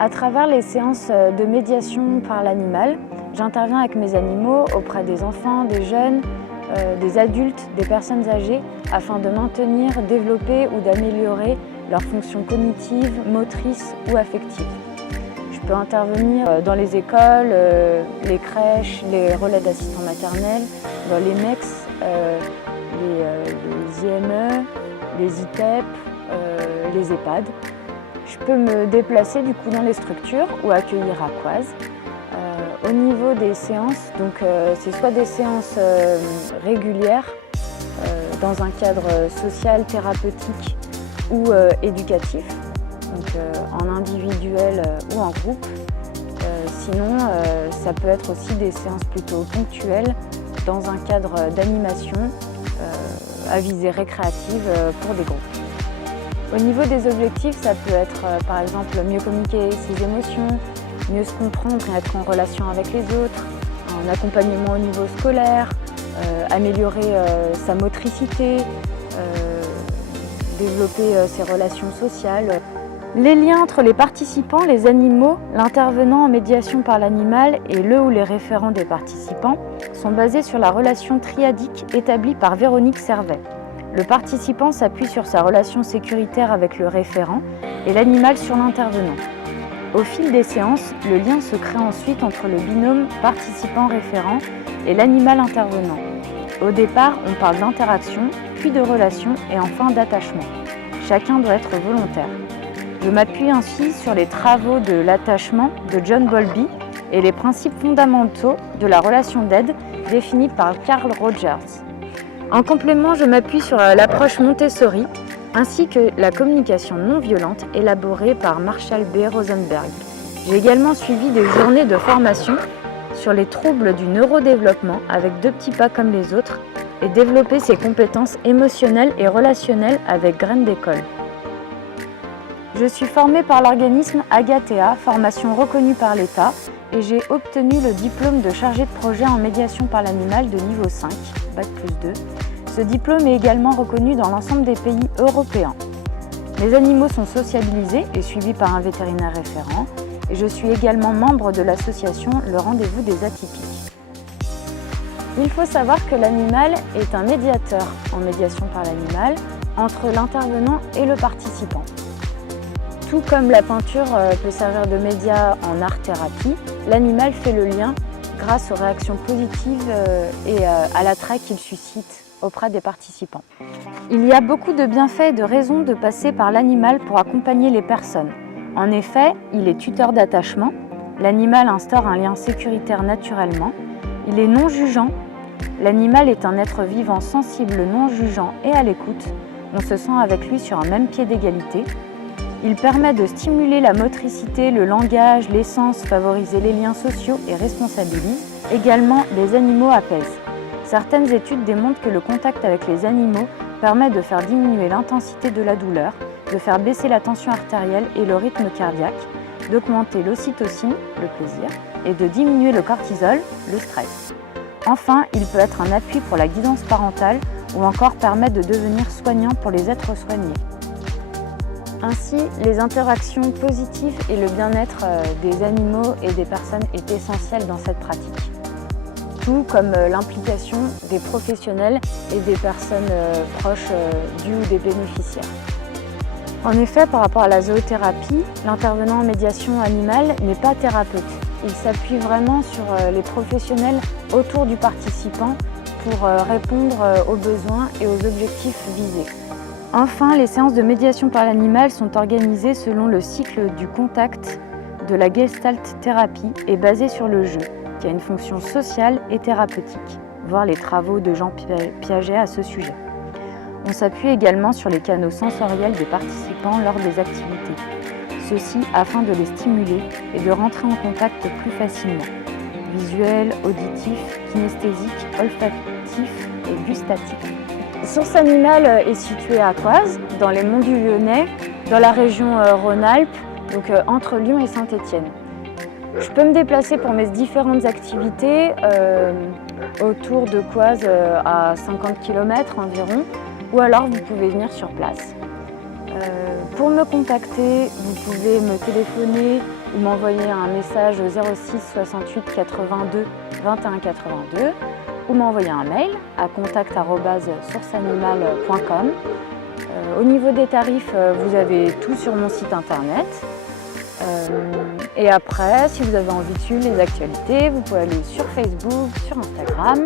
À travers les séances de médiation par l'animal, j'interviens avec mes animaux auprès des enfants, des jeunes, des adultes, des personnes âgées, afin de maintenir, développer ou d'améliorer leurs fonctions cognitives, motrices ou affectives. Je peux intervenir dans les écoles, les crèches, les relais d'assistants maternels, dans les MEX, les IME, les ITEP, les EHPAD. Je peux me déplacer du coup dans les structures ou accueillir à Coise. Au niveau des séances, c'est soit des séances régulières dans un cadre social, thérapeutique ou éducatif, en individuel ou en groupe. Sinon, ça peut être aussi des séances plutôt ponctuelles dans un cadre d'animation à visée récréative pour des groupes. Au niveau des objectifs, ça peut être par exemple mieux communiquer ses émotions, mieux se comprendre et être en relation avec les autres, un accompagnement au niveau scolaire, améliorer sa motricité, développer ses relations sociales. Les liens entre les participants, les animaux, l'intervenant en médiation par l'animal et le ou les référents des participants sont basés sur la relation triadique établie par Véronique Servet. Le participant s'appuie sur sa relation sécuritaire avec le référent et l'animal sur l'intervenant. Au fil des séances, le lien se crée ensuite entre le binôme participant-référent et l'animal intervenant. Au départ, on parle d'interaction, puis de relation et enfin d'attachement. Chacun doit être volontaire. Je m'appuie ainsi sur les travaux de l'attachement de John Bowlby et les principes fondamentaux de la relation d'aide définis par Carl Rogers. En complément, je m'appuie sur l'approche Montessori ainsi que la communication non violente élaborée par Marshall B. Rosenberg. J'ai également suivi des journées de formation sur les troubles du neurodéveloppement avec 2 petits pas comme les autres et développer ses compétences émotionnelles et relationnelles avec Graines d'école. Je suis formée par l'organisme Agathea, formation reconnue par l'État, et j'ai obtenu le diplôme de chargé de projet en médiation par l'animal de niveau 5, Bac+2. Ce diplôme est également reconnu dans l'ensemble des pays européens. Les animaux sont sociabilisés et suivis par un vétérinaire référent, et je suis également membre de l'association Le Rendez-vous des Atypiques. Il faut savoir que l'animal est un médiateur en médiation par l'animal entre l'intervenant et le participant. Tout comme la peinture peut servir de média en art-thérapie, l'animal fait le lien grâce aux réactions positives et à l'attrait qu'il suscite auprès des participants. Il y a beaucoup de bienfaits et de raisons de passer par l'animal pour accompagner les personnes. En effet, il est tuteur d'attachement, l'animal instaure un lien sécuritaire naturellement, il est non jugeant, l'animal est un être vivant sensible, non jugeant et à l'écoute, on se sent avec lui sur un même pied d'égalité. Il permet de stimuler la motricité, le langage, les sens, favoriser les liens sociaux et responsabilise. Également, les animaux apaisent. Certaines études démontrent que le contact avec les animaux permet de faire diminuer l'intensité de la douleur, de faire baisser la tension artérielle et le rythme cardiaque, d'augmenter l'ocytocine, le plaisir, et de diminuer le cortisol, le stress. Enfin, il peut être un appui pour la guidance parentale ou encore permet de devenir soignant pour les êtres soignés. Ainsi, les interactions positives et le bien-être des animaux et des personnes est essentiel dans cette pratique. Tout comme l'implication des professionnels et des personnes proches du ou des bénéficiaires. En effet, par rapport à la zoothérapie, l'intervenant en médiation animale n'est pas thérapeute. Il s'appuie vraiment sur les professionnels autour du participant pour répondre aux besoins et aux objectifs visés. Enfin, les séances de médiation par l'animal sont organisées selon le cycle du contact de la Gestalt thérapie et basée sur le jeu, qui a une fonction sociale et thérapeutique, voir les travaux de Jean Piaget à ce sujet. On s'appuie également sur les canaux sensoriels des participants lors des activités, ceci afin de les stimuler et de rentrer en contact plus facilement, visuel, auditif, kinesthésique, olfactif et gustatif. Source Animale est située à Coise, dans les Monts du Lyonnais, dans la région Rhône-Alpes, donc entre Lyon et Saint-Étienne. Je peux me déplacer pour mes différentes activités autour de Coise à 50 km environ, ou alors vous pouvez venir sur place. Pour me contacter, vous pouvez me téléphoner ou m'envoyer un message au 06 68 82 21 82 ou m'envoyer un mail à contact@sourceanimal.com. Au niveau des tarifs, vous avez tout sur mon site internet. Et après, si vous avez envie de suivre les actualités, vous pouvez aller sur Facebook, sur Instagram.